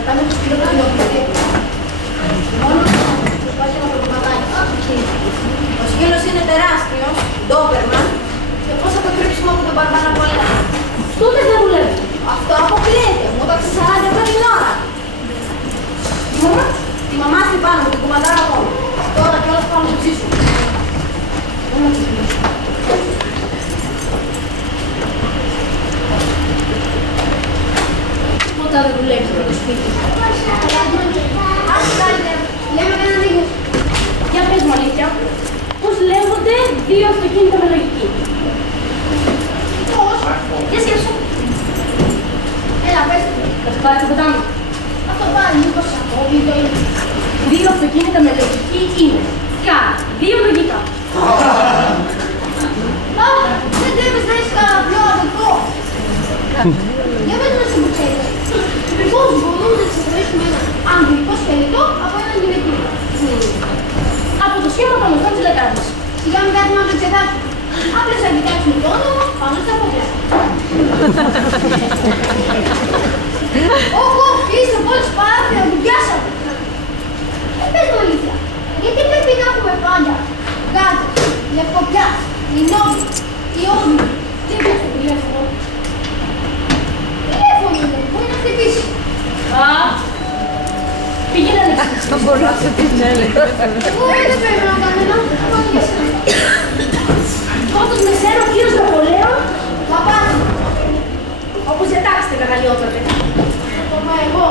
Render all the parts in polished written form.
κρατάμε το σκύλο του νοπλωτή. Μόνο το σπάσει ένα προβληματάκι. Ο σκύλος είναι τεράστιος, ντόπερμαν, και πώς θα το κρύψουμε από τον μπαρμπάνα πολλά. Τότε δεν δουλεύει. Αυτό αποκλείεται. Μου τα 40 την ώρα. Τη μαμά στην πάνω μου, την κουμαντάρα μόνο. Τώρα κιόλας πάνω στο ψήσου. Τίποτα δεν δουλεύει στο το σπίτι. Λέμε κανέναν λίγο. Για πες μου αλήθεια, πώς λέγονται δύο αυτοκίνητα με λογική? Πώς? Για σκέψου. Έλα, πες του. Θα σου πάρει το ποτάμι. Αυτό πάρει, μήπως ακούω, το είναι. Δύο αυτοκίνητα με λογική είναι δύο λογικά. Δεν τρέπεις να έχεις κανένα απλό αδελφό. Για πες να σε μου ξέρεις. Πώς μπορούμε να ξεχωρίσουμε ένα αγγλικό σκελετό από ένα γυναικείο? Από το σχήμα των οθών της λεκάνης. Σιγά μην κάτι να το ξεχάσουμε. Απλώς θα κοιτάξουμε το όνομα πάνω στα πόδια. Οχ, είστε πολύ σπαράθυρα, μου πιάσατε. Πες μου αλήθεια, γιατί πρέπει να έχουμε πάντα γάτες, λευκοπιάς, λινόμι, ιόνι, τι πες το τηλέφωνο? Τηλέφωνο είναι, μπορεί να χτυπήσει. Α, πήγαινε να χτυπήσει. Θα μπορώ να χτυπήσει, ναι, λέει. Εγώ δεν πρέπει να κάνω ένα, μόνο για σένα. Όντως με σένα ο κύριος Ναπολέων, παπάς. Όπως διατάξετε μεγαλειότατε. Μα εγώ.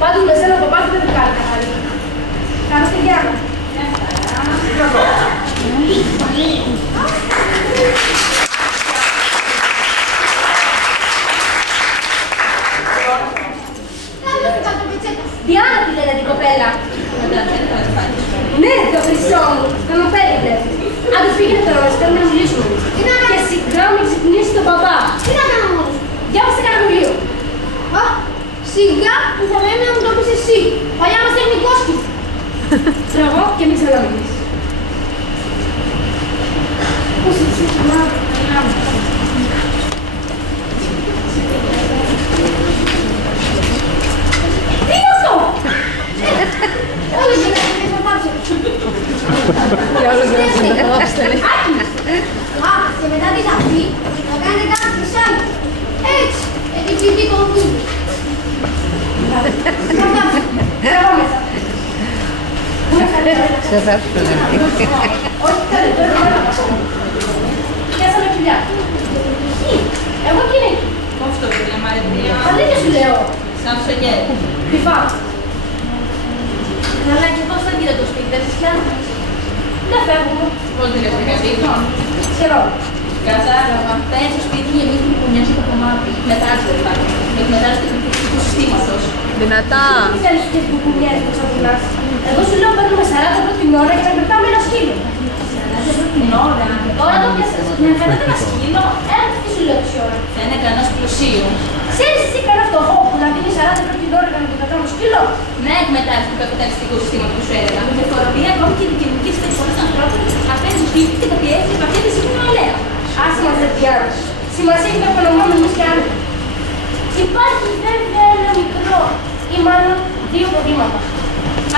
Πάντως με σένα ο παπάς δεν του κάνει καθαρή. Κάνω στη Γιάννα. Διάννα τη λένε την κοπέλα. Ναι, το χρυσό μου. Να μου πέρετε. Αν τους πήγαινε τώρα, μας θέλουμε να μιλήσουμε. Και σιγά μην ξυπνήσει τον παπά. Τι να κάνω μόνος? Διάβασε κανένα βιβλίο. Α, σιγά που θα πρέπει να μου το πεις εσύ. Παλιά μας τεχνικός του. Τραβώ και μην ξαναμιλείς. Πώς έτσι, να τι είναι αυτό? Όλες οι γυναίκες θα πάψουν. Για όλους δεν θα πάψουν. Α, και μετά τι θα πει, θα κάνετε κάτι χρυσάκι. Έτσι, ετικητή κονδύλι. Τραβώ μέσα. Σε θα έρθουν. Όχι, καλύτερα, πιάσαμε φιλιά. Εγώ και είναι εκεί. Αυτό δεν είναι Μαρία. Αλήθεια σου λέω. Σαν στο γέρι. Κρυφά. Αλλά και πώς θα γίνεται το σπίτι, δεν φτιάχνει. Δεν φεύγουμε. Πώς δεν έχουμε καθήκον. Σχεδόν. Κατάλαβα. Παίρνει στο σπίτι για μην κουνιάζει το κομμάτι. Μετάζει το λεφτά. Εκμετάλλευση του συστήματος. Δυνατά. Τι θέλεις και που κουνιάζει το ξαφνάς. Εγώ σου λέω παίρνουμε 40 ευρώ την ώρα για να κρατάμε ένα σκύλο. 40 ευρώ την ώρα. Τώρα το πιάσες. Ναι, φαίνεται ένα σκύλο. Τι σου λέω τόση ώρα. Θα είναι κανένας πλουσίου. Ξέρεις εσύ κανένα φτωχό που να δίνει 40 ευρώ την ώρα για να το κρατάμε σκύλο? Ναι, εκμετάλλευση του καπιταλιστικού συστήματος που σου έλεγα. Με διαφοροποιία ακόμη και δικαιωτική στέξη πολλών ανθρώπων αφήνει στο σπίτι και τα πιέζει και παθαίνει σε είναι ωραία. Άσε μας δεν πιάνεις. Σημασία έχει να απονομάμε εμείς κι άλλοι. Υπάρχει βέβαια ένα μικρό ή μάλλον δύο προβλήματα.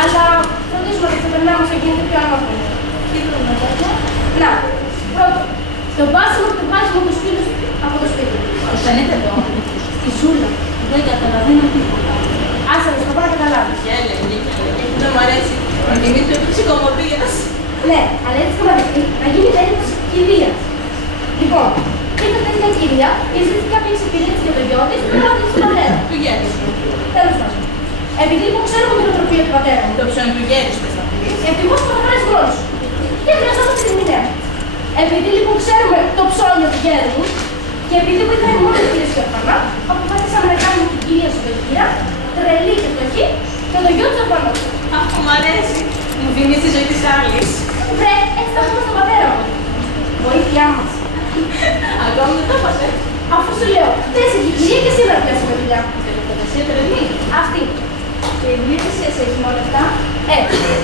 Αλλά φροντίζουμε να ξεπερνάμε όσο γίνεται πιο ανώφελο. Τι προβλήματα? Να, πρώτον, το βάσιμο και το βάσιμο του σκύλου από το σπίτι. Φαίνεται εδώ. Στη ζούλα. Δεν καταλαβαίνω τίποτα. Άσε να το πω να καταλάβεις. Δεν μου αρέσει. Η τιμή του ψυχομορφίας. Ναι, αλλά έτσι κομμάτια να γίνει περίπτωση κυρίας. Λοιπόν, ήρθε μια κυρία και ζήτησε κάποια εξυπηρέτηση για το γιο της που να δει στον πατέρα. Του γέρου σου. Τέλος πάντων. Επειδή λοιπόν ξέρουμε την οτροπία του πατέρα μου, Το ψώνι του γέρου σου, πες να πεις. ευτυχώς το πατέρας μόνος σου. Και χρειαζόμαστε την ερμηνεία. Επειδή λοιπόν ξέρουμε το ψώνιο του γέρου μου, και επειδή βοηθάει μόνο η κυρία Στέφανα, αποφασίσαμε να κάνουμε την κυρία Σοφία τρελή και φτωχή και το γιο της απάνω. Αυτό μου αρέσει. Μου θυμίζει τη ζωή της άλλης. Βρε, έτσι θα έχουμε στον πατέρα μου. Βοήθειά μας. Ακόμη δεν το έπασε. Αφού σου λέω, χθες η κυρία και σήμερα πιάσαμε δουλειά. Εσύ τρελή. Αυτή. Και η μίληση εσύ έχει μόνο αυτά.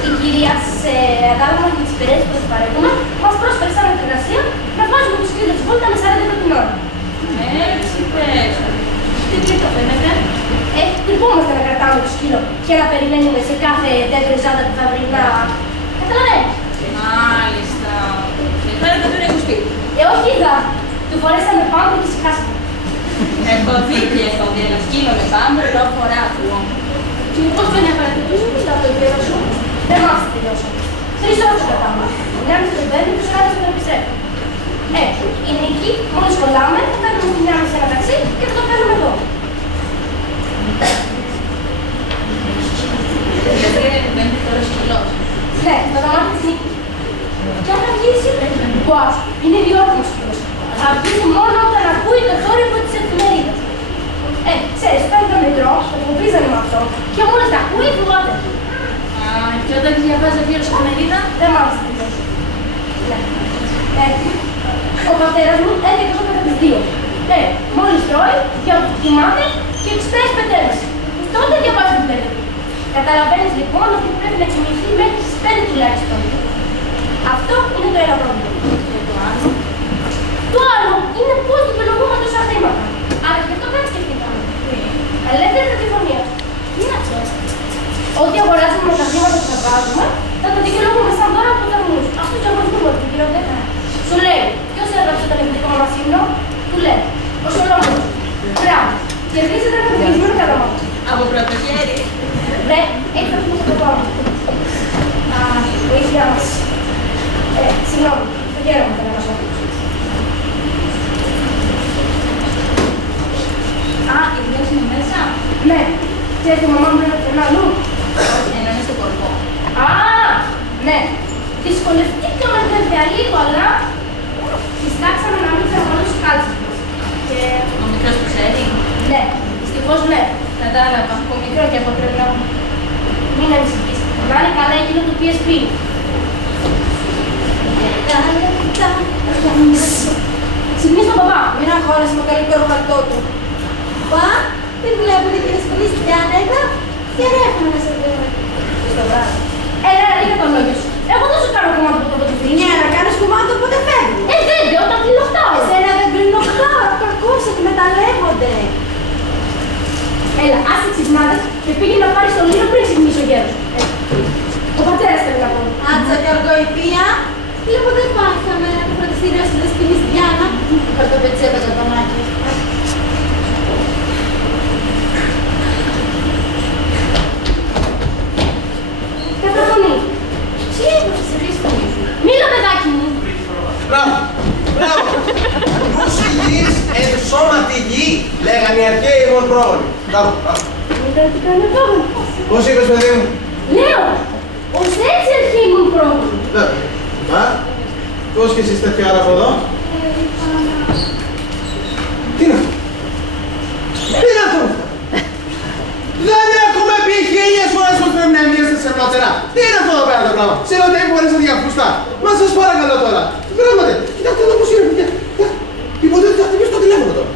Η κυρία σε αντάλλαγμα για τις υπηρεσίες που θα παρέχουμε, μας πρόσφερε σαν εργασία να βάζουμε τους σκύλους βόλτα με 40 ευρώ την ώρα. Έτσι πες. Τι τρίτο φαίνεται. Τρυπόμαστε να κρατάμε τους σκύλους. σκύλο και να περιμένουμε σε κάθε δεύτερη ζάντα που θα βρει να... Καταλαβαίνεις. Μάλιστα. Τώρα δεν τον έχω σπίτι. Όχι είδα. Του φορέσαμε πάνω και σηκάσαμε. Έχω δει ένα σκύλο με πάμπο, εδώ φορά ακούω. Και πώς το είναι απαραίτητο, πίσω από το υπέρο σου. Δεν μ' άφησε τελειώσω. 3 ώρες το κατάμε. Μια με τον παίρνει, τους άλλους τον επιστρέφω. Είναι εκεί, μόλις κολλάμε, θα παίρνουμε τη μια σε ένα ταξί και θα το φέρνουμε εδώ. Γιατί δεν είναι τώρα σκυλός. Ναι, θα τα μάθει της νύχτης. Και αν θα βγήσει, wow, είναι διόρθωνος σκύλος. Θα βγει μόνο όταν ακούει το θόρυβο της εφημερίδας. Ξέρεις, παίρνει το μετρό, το φοβίζανε με αυτό, και μόλις τα ακούει, φοβάται. Και όταν διαβάζει γύρω στην εφημερίδα, δεν μ' άρεσε τελείως. Ναι. Ο πατέρας μου έρχεται εδώ κατά τις 2. Μόλις τρώει, κοιμάται και ξυπνάει στις 5. Τότε διαβάζει την πέντε. Καταλαβαίνεις λοιπόν ότι πρέπει να κοιμηθεί μέχρι τις 5 τουλάχιστον. Αυτό είναι το ένα πρόβλημα. Το άλλο είναι πώς δικαιολογούμε τόσα χρήματα. Αλλά και αυτό κάτι σκεφτήκαμε. Ελεύθερη τηλεφωνία. Τι είναι αυτό? Ό,τι αγοράζουμε με τα χρήματα που θα βάζουμε, θα το δικαιολογούμε σαν δώρα από τους δρόμους. Αυτό και εγώ δεν μπορεί, κύριε. Σου λέει, ποιος έγραψε το νεκρικό μας ύμνο? Του λέει, ο Σολόμων. Μπράβο. Κερδίζετε ένα κερδισμένο καταμόνο. από πρώτο χέρι. Ναι, έτσι θα πούμε το πάνω. Βοήθειά μας. Συγγνώμη, το χαίρομαι να μας άκουσα. Η δουλειά είναι μέσα. Ναι, και η μαμά μου είναι πουθενά αλλού. Ενώ είναι στο κορμό. Ναι. Δυσκολευτήκαμε βέβαια λίγο, αλλά συστάξαμε να μην ξαναπανώ στους κάλτσες μας. Ο μικρός που ξέρει. Ναι, δυστυχώς ναι. Κατάλαβα. Από μικρό και από τρελό. Μην ανησυχείς. Να είναι καλά εκείνο του PSP. Ξυπνείς τον παπά. Μην αγχώνεσαι με το καλύτερο χαρτό του. Πα, δεν βλέπετε κύριε Σπηλής Διάννα εδώ. Τι ωραία έχουμε να σε δούμε. Στο βράδυ. Έλα, λίγα τα λόγια σου. Εγώ δεν σου κάνω κομμάτι από το ποτήρι. Ναι, να κάνεις κουμάντο όποτε φεύγει. Βέβαια, όταν κλεινοχτάω. Εσένα δεν κλεινοχτάω, κακώς εκμεταλλεύονται. Έλα, άσε ξυπνάδες και πήγε να πάρει στο λίνο πριν ξυπνήσει ο γέρος. Ο πατέρας θέλει να πω. Άτσα και αργοηθεία. Βλέπω δεν πάθαμε από φροντιστήριο στη Δεσποινής Διάννα. Χαρτοπετσέ το καρπανάκι. Καταφωνή. Τι έπρεπε σε ρίχνει. Μίλα, παιδάκι μου. Μπράβο, μπράβο. Νους υγιής εν σώματι γη, λέγανε οι αρχαίοι ημών πρόγονοι. Μπράβο, μπράβο. Μετά τι κάνει εδώ. Πώς είπες, παιδί μου? Λέω, ως έτσι αρχαίοι μου πρόβλημα. Πώς και εσείς τέτοια ώρα από εδώ? Τι είναι αυτό? Τι είναι αυτό? Δεν έχουμε πει 1000 φορές πως πρέπει να εμβιέστε σε πλατσερά. Τι είναι αυτό εδώ πέρα το πράγμα? Ξέρω ότι έχει φορές αδιαφουστά. Μα σας παρακαλώ τώρα. Πράγματι, κοιτάξτε εδώ πως είναι, παιδιά. Υποτίθεται θα χτυπήσω το τηλέφωνο τώρα.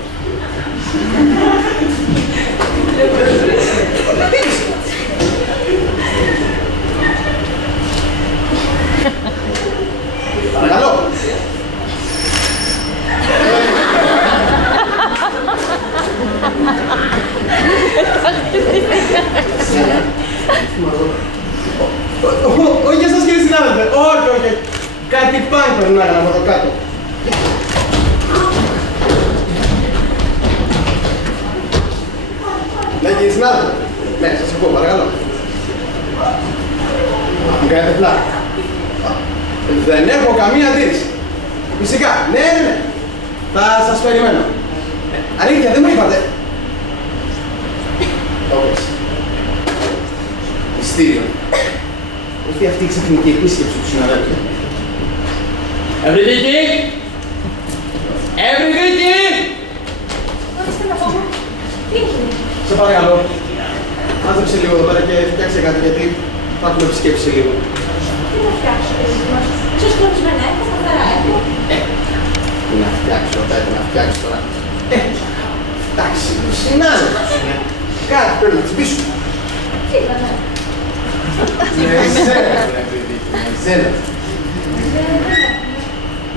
Παρακαλώ. Όχι για σας κύριε συνάδελφε, όχι. Κάτι πάνε περνάγανε από εδώ κάτω. Ναι κύριε συνάδελφε, ναι σας ακούω παρακαλώ. Μου κάνετε πλάκα. Δεν έχω καμία αντίρρηση. Φυσικά, ναι. Θα σας περιμένω. Αλήθεια, δεν μου είπατε. Όπως. Μυστήριο. Ήρθε αυτή η ξαφνική επίσκεψη του συναδέλφου. Ευρυδίκη! Ευρυδίκη! Ορίστε να πούμε. Τι έγινε? Σε παρακαλώ. Μάζεψε λίγο εδώ πέρα και φτιάξε κάτι γιατί θα έχουμε επισκέψει λίγο. Τι να φτιάξω, παιδί μας. Ίσως κλωτσμένα, έχω καθαρά, έχω. Τι να φτιάξω, τι να φτιάξω τώρα. Εντάξει, συνάδελφος είναι. Κάτι πρέπει να τσιμπήσουμε. Τι είπατε? Μαϊζέλα.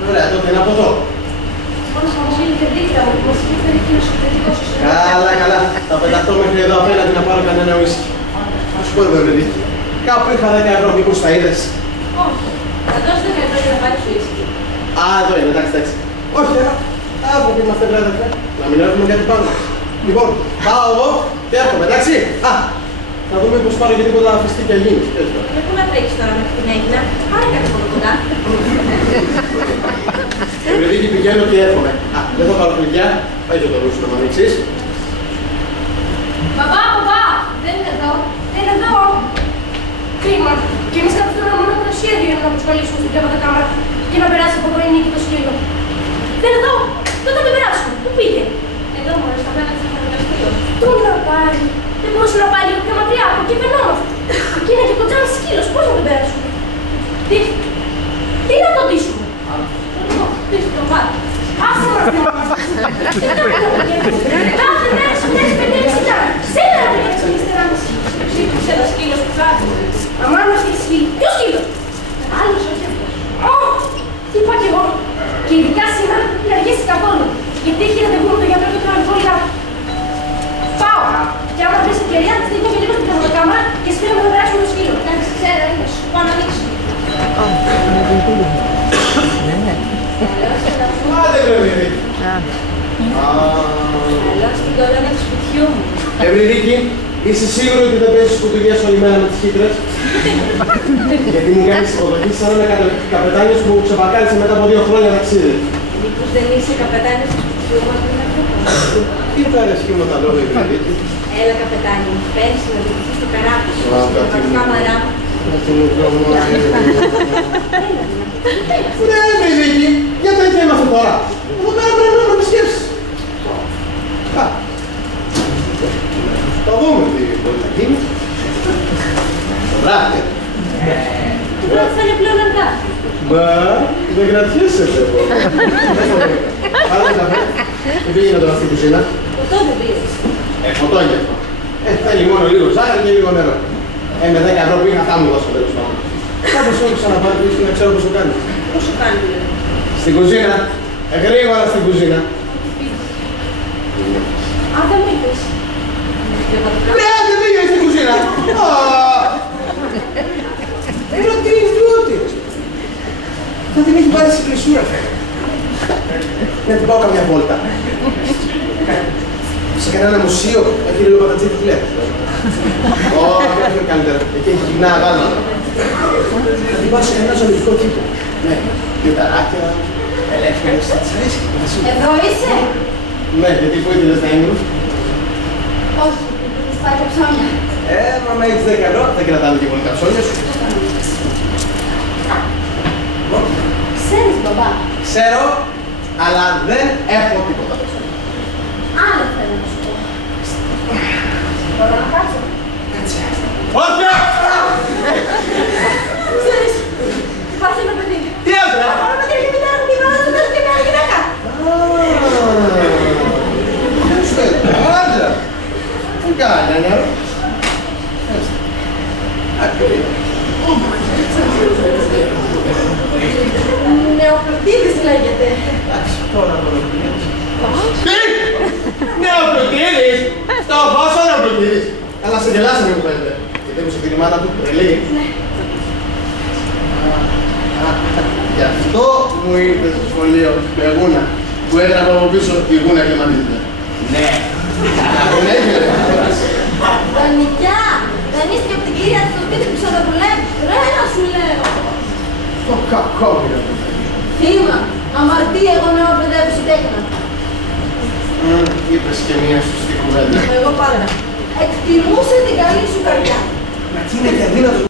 Ωραία, τότε είναι από εδώ. Μόνο θα μου γίνει και δίκτυα μου, μας είπε εκείνος ο κριτικός σου. Καλά. Θα πεταχτώ μέχρι εδώ απέναντι να πάρω κανένα ουίσκι. πω ρε παιδί, κάπου είχα 10 ευρώ, μήπως τα είδες? Όχι. Θα δώσω 10 ευρώ για να πάρεις το ίσκι. Α, εδώ είναι, εντάξει. Όχι, από τι είμαστε πλέον, να μην έχουμε κάτι πάνω. Λοιπόν, πάω εγώ και έρχομαι, εντάξει. Να δούμε πως πάρω και τίποτα φιστίκια γίνεις. Δεν πού να τρέξεις τώρα μέχρι την Έγινα. Πάρε κάτι από κοντά. Επειδή και πηγαίνω και έρχομαι. Δεν θα πάρω κλειδιά. Πάει και το ρούσι να μου ανοίξεις. Μπαμπά, δεν είναι εδώ. Δεν είναι εδώ. Κρίμα. Και εμείς καταφέραμε μόνο το σχέδιο για να αποσχολήσουμε στην τρέπα κάμερα και να περάσει από εδώ η νίκη το σκύλο. Δεν είναι εδώ. Δεν θα την περάσουμε. Πού πήγε? Εδώ μόλις θα πέρα στο εργαστήριο. Πού να πάει? Δεν μπορούσε να πάει λίγο πιο μακριά από εκεί φαινόμαστε. Και είναι και κοντά σκύλος. Πώς να την περάσουμε? Τι να το ντύσουμε? Το πάρε. Άσε μας να κάθε μέρα σου μοιάζει 5-6 λεπτά. Σήμερα δεν έχεις μιλήσει 4,5. Ψήφισε ένα σκύλος που κάνει. Αμάν μας έχει σκύλο. Ποιο σκύλο? Άλλος όχι αυτός. Τι είπα κι εγώ. Και ειδικά σήμερα δεν την αργήσει καθόλου. Γιατί έχει ραντεβού με τον γιατρό και τον αλκοόλια. Πάω. Και άμα βρεις ευκαιρία, θα στείλω και λίγο στην κάμερα και σπίραμε να περάσουμε το σκύλο. Εντάξει, ξέρω, είναι σου. Πάω να ανοίξω. Άντε βρε παιδί. Καλώς την κολόνα του σπιτιού μου. Ευρυδίκη, είσαι σίγουρη ότι δεν παίζεις κουτουλιές όλη μέρα με τις χύτρες? Γιατί μου κάνεις υποδοχή σαν ένα καπετάνιος που ξεπαρκάρισε μετά από 2 χρόνια ταξίδι. Μήπως δεν είσαι καπετάνιος του σπιτιού μας πριν από αυτό? Τι θα αρέσκει τα λόγια, Ευρυδίκη? Έλα καπετάνιο μου, πέρυσι να δείξεις το καράβι σου. Στην κάμερα. Ναι, Ευρυδίκη, για τέτοια είμαστε τώρα. Εδώ πέρα πρέπει να επισκέψεις. Θα δούμε τι μπορεί να γίνει. Βράδυ. Πρώτα θα είναι πλέον αργά. Μα, δεν κρατιέσαι, βλέπω. Πάρε το καφέ. Τι πήγαινε τώρα στην κουζίνα? Ποτό δεν πήρες. Ποτό είναι αυτό. Θέλει μόνο λίγο ζάχαρη και λίγο νερό. Με 10 ευρώ πήγα αυτά μου δώσω τέλος πάντων. Κάπως όλοι ξαναπάρει και να ξέρω πώς το κάνει. Πόσο κάνει δηλαδή? Στην κουζίνα. Γρήγορα στην κουζίνα. Α, δεν μου είπες. Ναι, δεν πήγε στην κουζίνα. Ρωτή. Θα την έχει πάρει στην κλεισούρα. Να την πάω καμιά βόλτα. Σε κανένα μουσείο, έχει λίγο πατατζίδι φλέτ. Όχι, αυτό είναι καλύτερα. Εκεί έχει γυμνά γάλματα. Θα την πάω σε κανένα ζωολογικό τύπο. Ναι, λιωταράκια, ελεύθερες, θα της αρέσει. Εδώ είσαι? Ναι, γιατί πού ήθελες να ήμουν? Όχι, θα πάει τα ψώνια. Μα με έχεις 10 ευρώ, δεν κρατάμε και πολύ τα ψώνια σου. Ξέρεις, μπαμπά. Ξέρω, αλλά δεν έχω τίποτα το ψώνια. Άλλο θέλω να σου πω. Μπορώ να κάτσω? Όχι! Ξέρεις, υπάρχει ένα παιδί. Τι άντρα! Μπορώ να κάνει μητέρα μου και να το δώσει και μια γυναίκα. Άντρα! Τι κάνει, νερό. Νεοπλουτίδης λέγεται. Εντάξει, τώρα νεοπλουτίδης. Τι! Νεοπλουτίδης! Στο πόσο νεοπλουτίδης! Καλά, σε γελάσανε μου φαίνεται. Γιατί έμεισε την μάνα του, τρελή. Ναι. Γι' αυτό μου είπε στο σχολείο με γούνα, που έγραφα από πίσω η γούνα κλεματίζεται. Ναι. Δεν έγινε τώρα. Δανεικιά! Δανείστηκε από την κυρία του στο σπίτι που ξαναδουλεύει. Ρένα σου λέω. Το κακό πήρε. Θύμα, αμαρτία εγώ νέο παιδεύουση τέκνα. Είπες και μία σωστή κουβέντα. Εγώ πάντα. Εκτιμούσε την καλή σου καρδιά. Μα τι είναι και αδύνατο.